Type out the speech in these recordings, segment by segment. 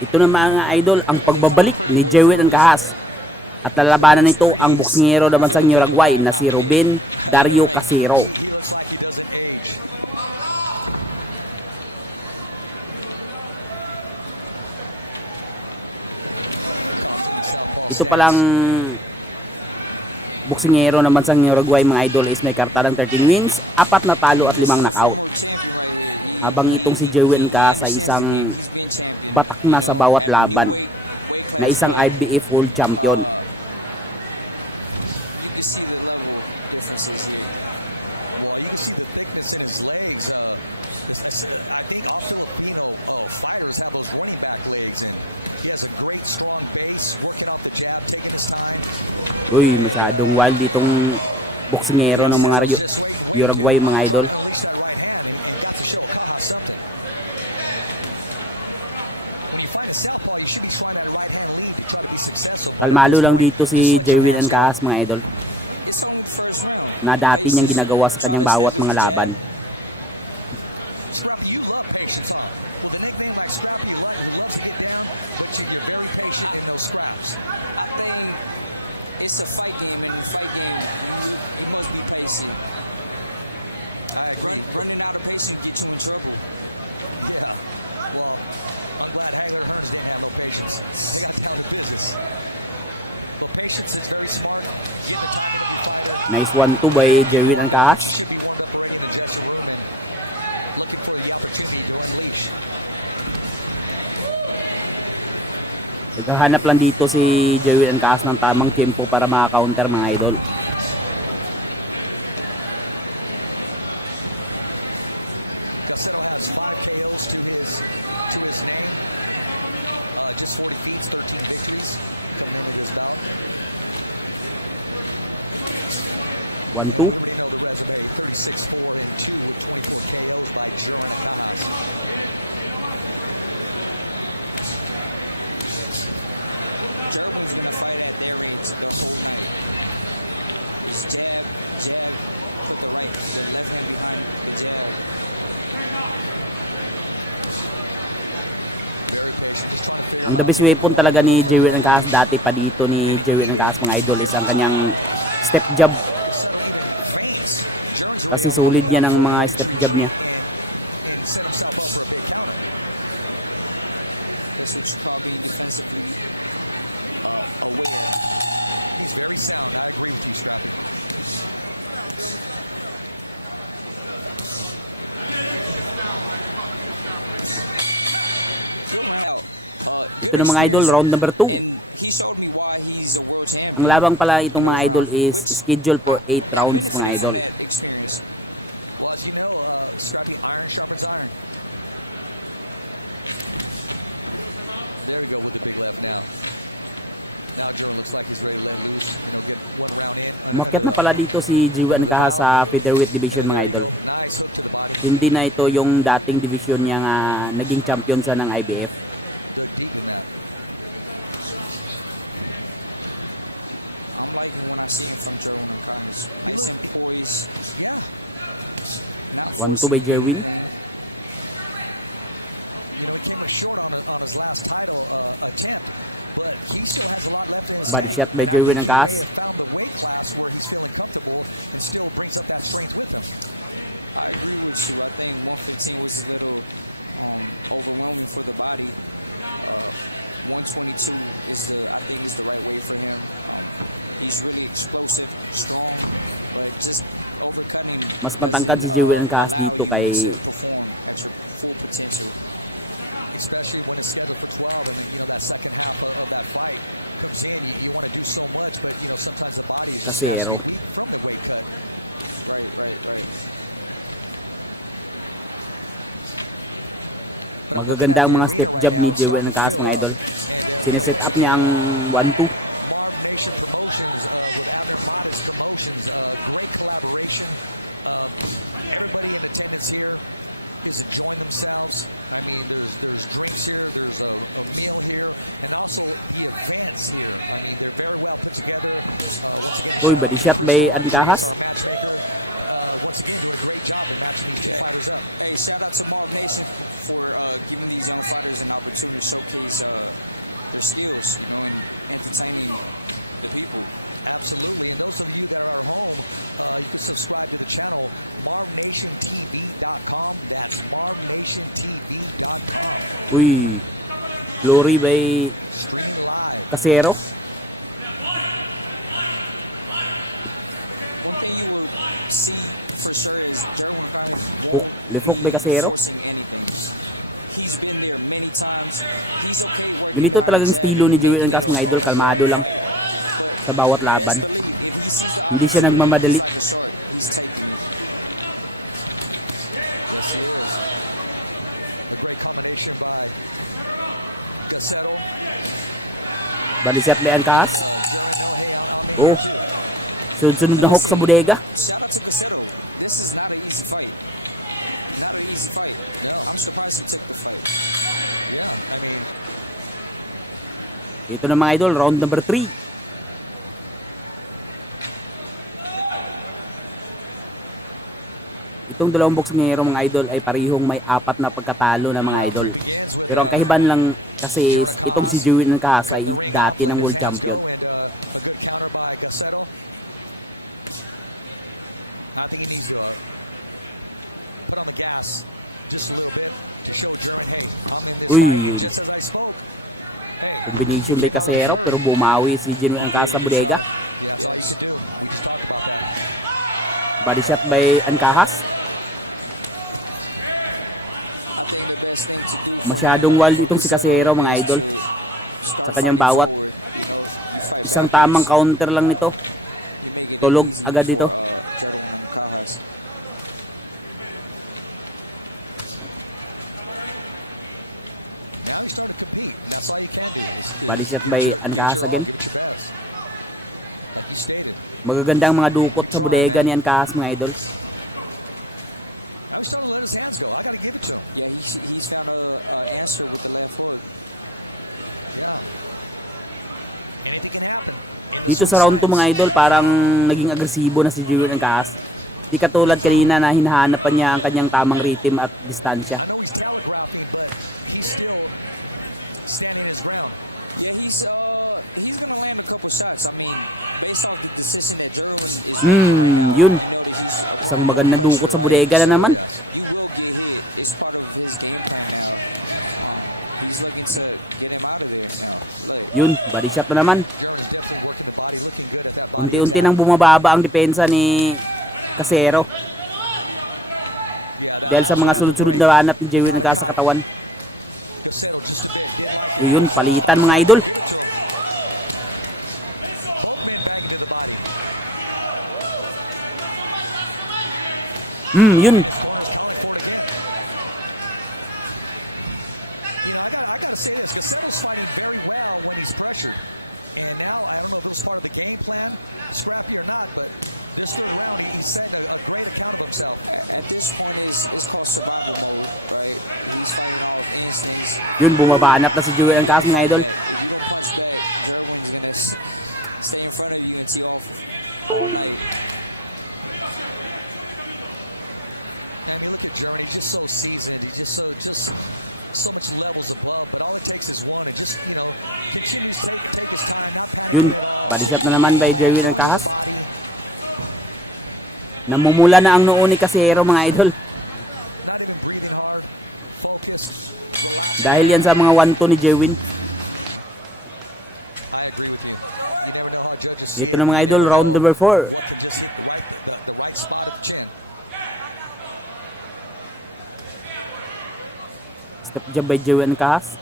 Ito na mga idol ang pagbabalik ni Jewel Kahas. At lalabanan nito ang boksingero na bansang Uruguay na si Ruben Dario Casero. Ito palang boksingero ng bansang Uruguay mga idol is may karta ng 13 wins, apat na talo at limang knockout. Habang itong si Jewel ka sa isang batak na sa bawat laban na isang IBF World Champion. Uy, masyadong wild itong boksingero ng mga Ru- Uruguay mga idol. Kalmalo lang dito si Jerwin Ancahas mga idol. Na dati niyang ginagawa sa kanyang bawat mga laban. Nice one two by Jerwin Ancahas. Naghahanap lang dito si Jerwin Ancahas ng tamang tempo para maka-counter mga idol. One two. Ang the best weapon talaga ni Jerwin Ancahas dati pa dito ni Jerwin Ancahas mga idol is ang kanyang step jab kasi solid yan ang mga step jab niya. Ito na mga idol, round number 2. Ang labang pala itong mga idol is schedule for 8 rounds mga idol. Umakyat na pala dito si Jiwan Kaha sa featherweight division mga idol. Hindi na ito yung dating division niya nga naging champion sa ng IBF. One two by Jerwin. Body shot by Jerwin ang kaas. Matangkad si Jewel ang kahas dito kay Kasero. Magaganda ang mga step job ni Jewel ang kahas mga idol. Sineset up niya ang 1-2. Uy, body shot by Adikahas. Uy, glory by Casero. Hook by Casero. Ganito talagang estilo ni Jewel and Cas mga idol. Kalmado lang sa bawat laban. Hindi siya nagmamadali. Balisat Lean Kas. Oh. Sunod-sunod na hook sa bodega. Ito na mga idol, round number 3. Itong dalawang boksingero mga idol ay parihong may apat na pagkatalo na mga idol. Pero ang kahiban lang kasi itong si Jewin Cas ay dati ng world champion. Uy. Combination by Casero pero bumawi si Jewin Cas sa bodega. Body shot by Ancahas. Masyadong wild itong si Casero mga idol. Sa kanyang bawat. Isang tamang counter lang nito. Tulog agad dito. Body shot by Ancahas again. Magagandang mga dukot sa bodega ni Ancahas mga idol. Dito sa round 2 mga idol, parang naging agresibo na si Jewel Ancahas. Di katulad kanina na hinahanapan niya ang kanyang tamang rhythm at distansya. Hmm, yun. Isang magandang dukot sa bodega na naman. Yun, body shot na naman. Unti-unti nang bumababa ang depensa ni Casero. Dahil sa mga sunod-sunod na banat ni Jewin ng sa katawan. Yun, palitan mga idol. Yun. Yun, bumabanat na si Jewel ang kaas mga idol. Shot na naman by Jewel ang kahas. Namumula na ang noo ni Casero mga idol. Dahil yan sa mga 1-2 ni Jewin. Ito na mga idol, round number 4. Step jab by Jewin Kahas.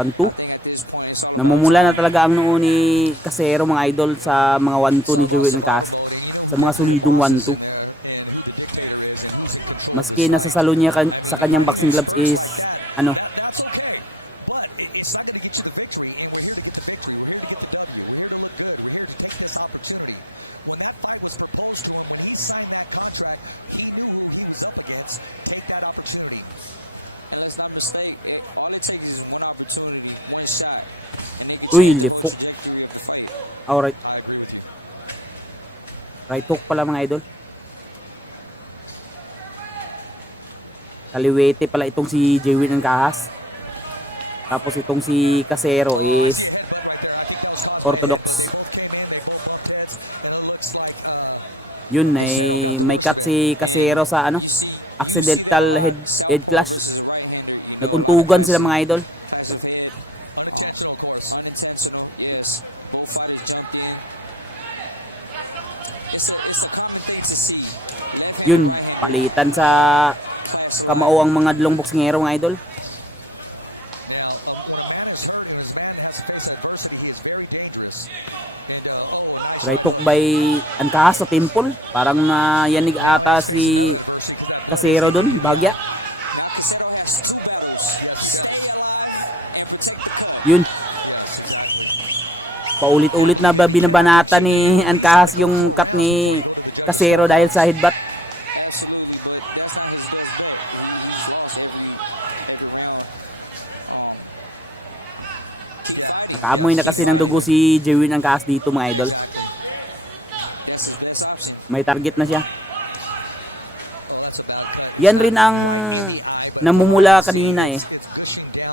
One two. Namumula na talaga ang noo ni Casero mga idol sa mga 1-2 ni Jewel Cast. Sa mga solidong 1-2. Maski nasa salon niya kan- sa kanyang boxing gloves is ano Uy, left hook. Oh, right. Right hook pala mga idol. Kaliwete pala itong si Jewin ng Kahas. Tapos itong si Casero is Orthodox. Yun, may, may cut si Casero sa ano, accidental head, head clash. Naguntugan sila mga idol. Yun, palitan sa kamao ang mga dalong boksingero mga idol. Right hook by Ancajas sa Temple. Parang na yanig ata si Casero dun, Bagya. Yun. Paulit-ulit na ba binabanata ni Ancajas yung cut ni Casero dahil sa headbutt. Nakaamoy na kasi ng dugo si Jewin Ancajas dito mga idol. May target na siya. Yan rin ang namumula kanina eh.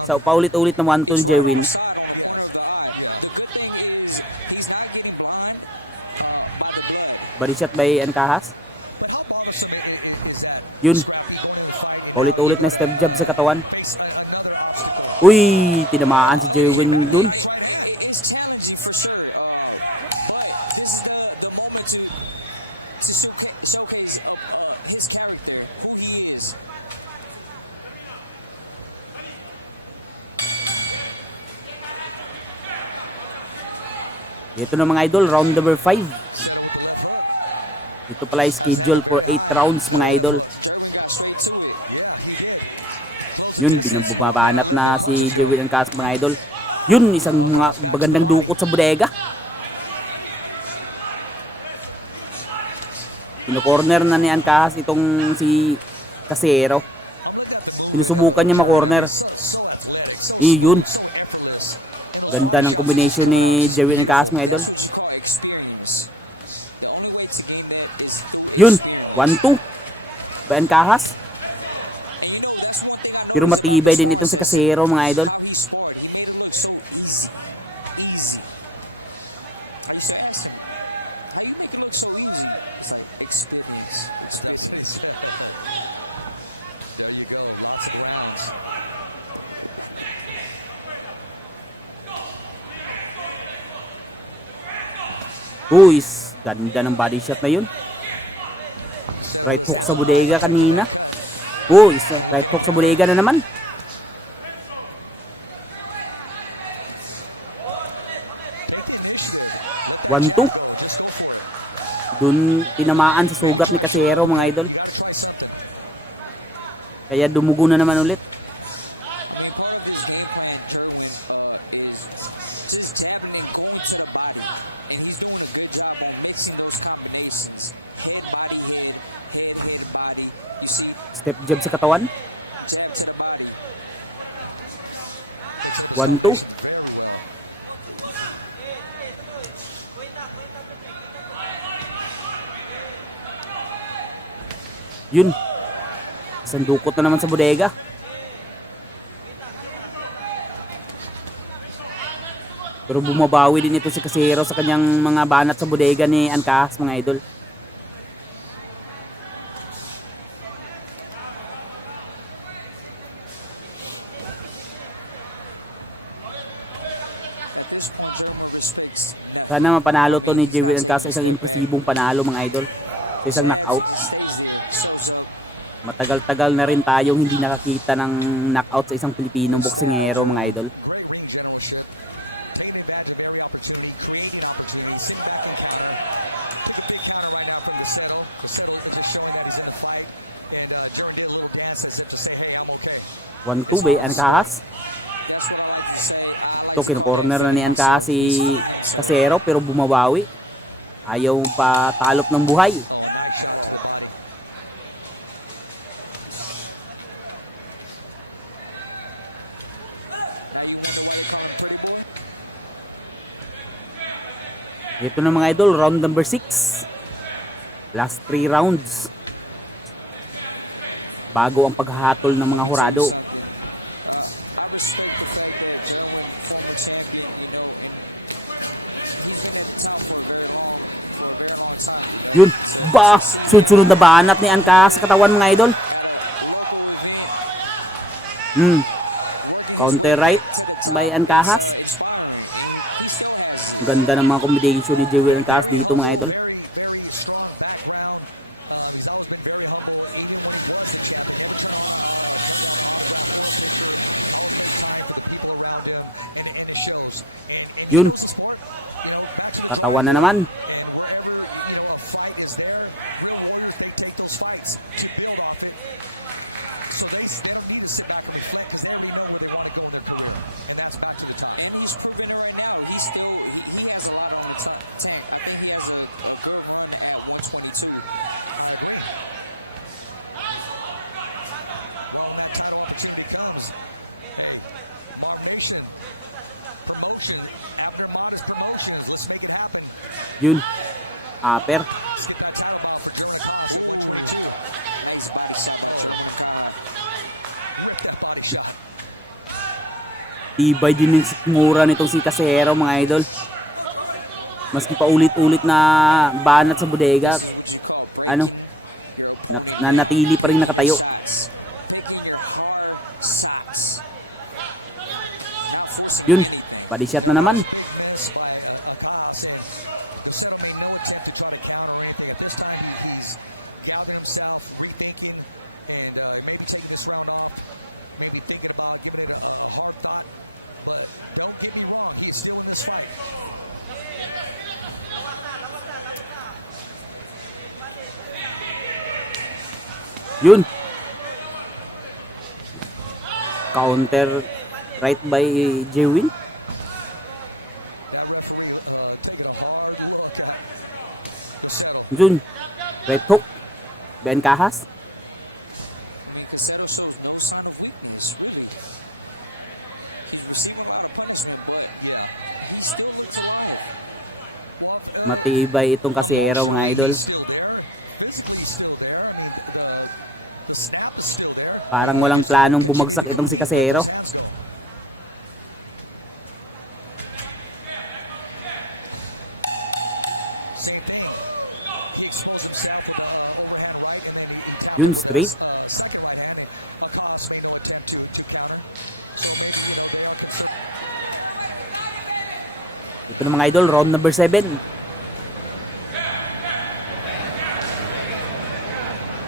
Sa paulit-ulit na one ni Jewin. Body shot by Ancahas. Yun. Paulit-ulit na step jab sa katawan. Uy, tinamaan si Jewin dun. Ito na mga idol, round number 5. Ito pala schedule for 8 rounds mga idol. Yun, binabumabanat na si Jewel and Cas mga idol. Yun, isang mga magandang dukot sa bodega. Pino-corner na ni Ancahas itong si Casero. Sinusubukan niya ma-corner. Eh, yun. Ganda ng combination ni Jerwin Kaas mga idol. Yun, 1-2. Bayan Kahas. Pero matibay din itong si Casero mga idol. Uy, ganda ng body shot na yun. Right hook sa bodega kanina. Isa- right hook sa bodega na naman. One two. Dun tinamaan sa sugat ni Casero mga idol. Kaya dumugo na naman ulit. Step jab sa katawan. One, two. Yun. Isang dukot na naman sa bodega. Pero bumabawi din ito si Casero sa kanyang mga banat sa bodega ni Ancahas mga idol. Sana mapanalo to ni Jewel and sa isang impresibong panalo mga idol. Sa isang knockout. Matagal-tagal na rin tayong hindi nakakita ng knockout sa isang Pilipinong boksingero mga idol. One two bay Ancahas. Ito kino-corner na ni Ancahas si Casero pero bumabawi. Ayaw pa talop ng buhay. Ito na mga idol, round number 6. Last 3 rounds. bago ang paghahatol ng mga hurado. Yun, ba, sunod-sunod na banat ni Anka sa katawan mga idol. Hmm. Counter right by Ankahas. Ganda ng mga combination ni Jewel Ankahas dito mga idol. Yun. Katawan na naman. Yun. Upper. Tibay din yung sikmura nitong si Casero mga idol. Maski pa ulit-ulit na banat sa bodega. Ano? Na, nanatili pa rin nakatayo. Yun. Body shot na naman. Yun. Counter right by Jewin. Yun. Right hook. Ben Kahas. Matibay itong kasero mga idol. Parang walang planong bumagsak itong si Casero. Yun, straight. Ito na mga idol, round number 7.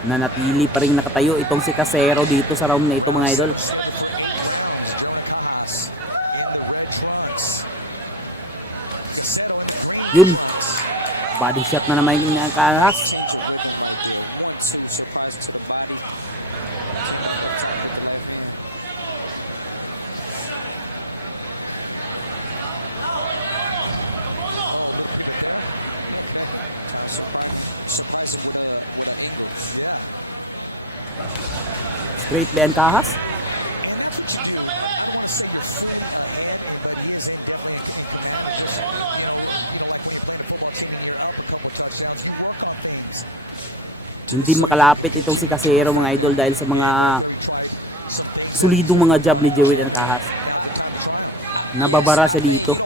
Nanatili pa rin nakatayo itong si Casero dito sa round na ito mga idol. Yun. Body shot na naman yung inakahas. Straight Ben Kahas. Hindi makalapit itong si Casero mga idol dahil sa mga solidong mga job ni Jewel Kahas. Nababara siya dito.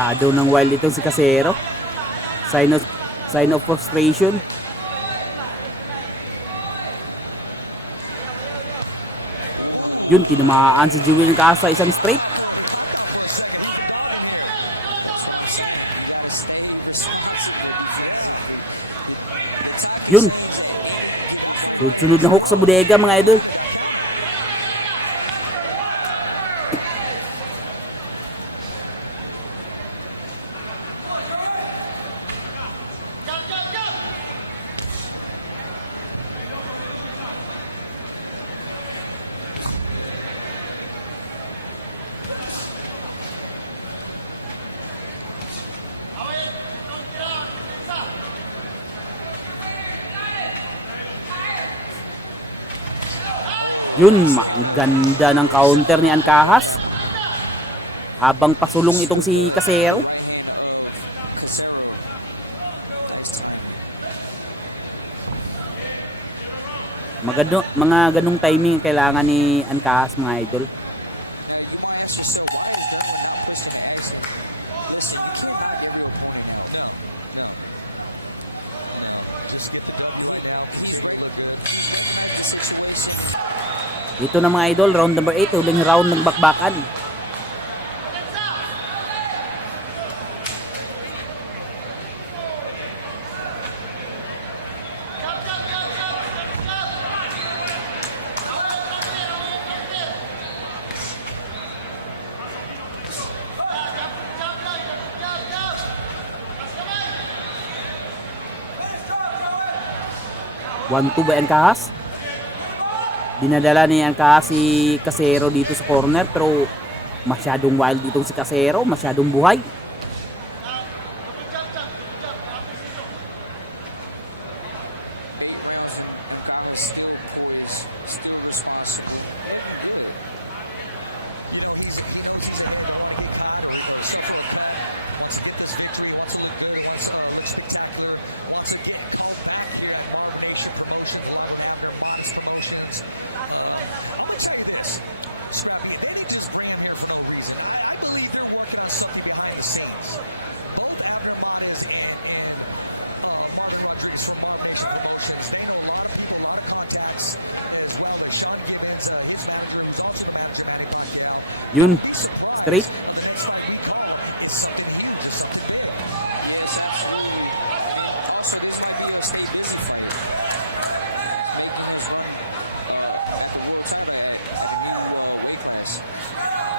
Masyado ng wild itong si Casero. Sign of, sign of frustration. Yun, tinamaan si Jewel Casa isang straight. Yun. Sunod-sunod na hook sa bodega mga idol. Yun, ganda ng counter ni Ancahas. Habang pasulong itong si Casero. Magano, mga ganong timing ang kailangan ni Ancahas mga idol. Ito na mga idol, round number 8, huling round ng bakbakan. One two ba yan kahas? Dinadala ni Ancahas si Casero dito sa corner pero masyadong wild itong si Casero, masyadong buhay. Yun, straight.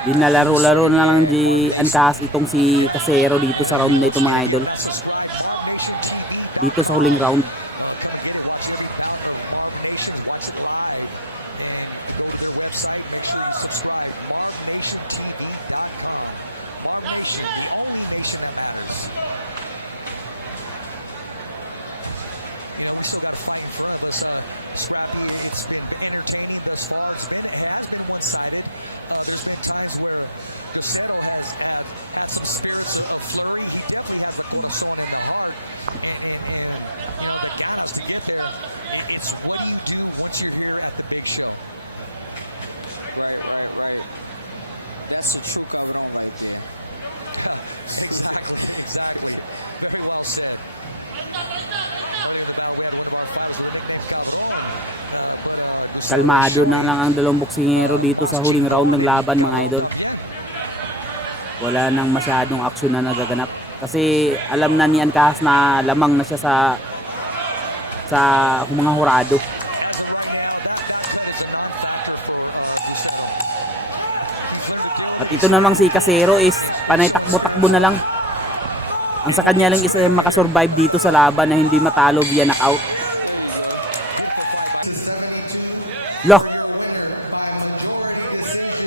Dinalaro-laro na lang di Ancahas itong si Casero dito sa round na ito mga idol. Dito sa huling round. Kalmado na lang ang dalawang boksingero dito sa huling round ng laban mga idol. Wala nang masyadong aksyon na nagaganap. Kasi alam na ni Ancahas na lamang na siya sa sa mga hurado. At ito namang si Casero is panay takbo-takbo na lang. Ang sa kanya lang is eh, makasurvive dito sa laban na hindi matalo via knockout. Lo.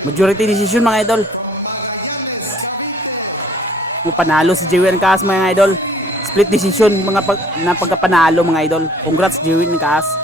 Majority decision mga idol. Panalo si Jewin Kaas mga idol. Split decision mga pag, na pagkapanalo mga idol. Congrats Jewin Kaas.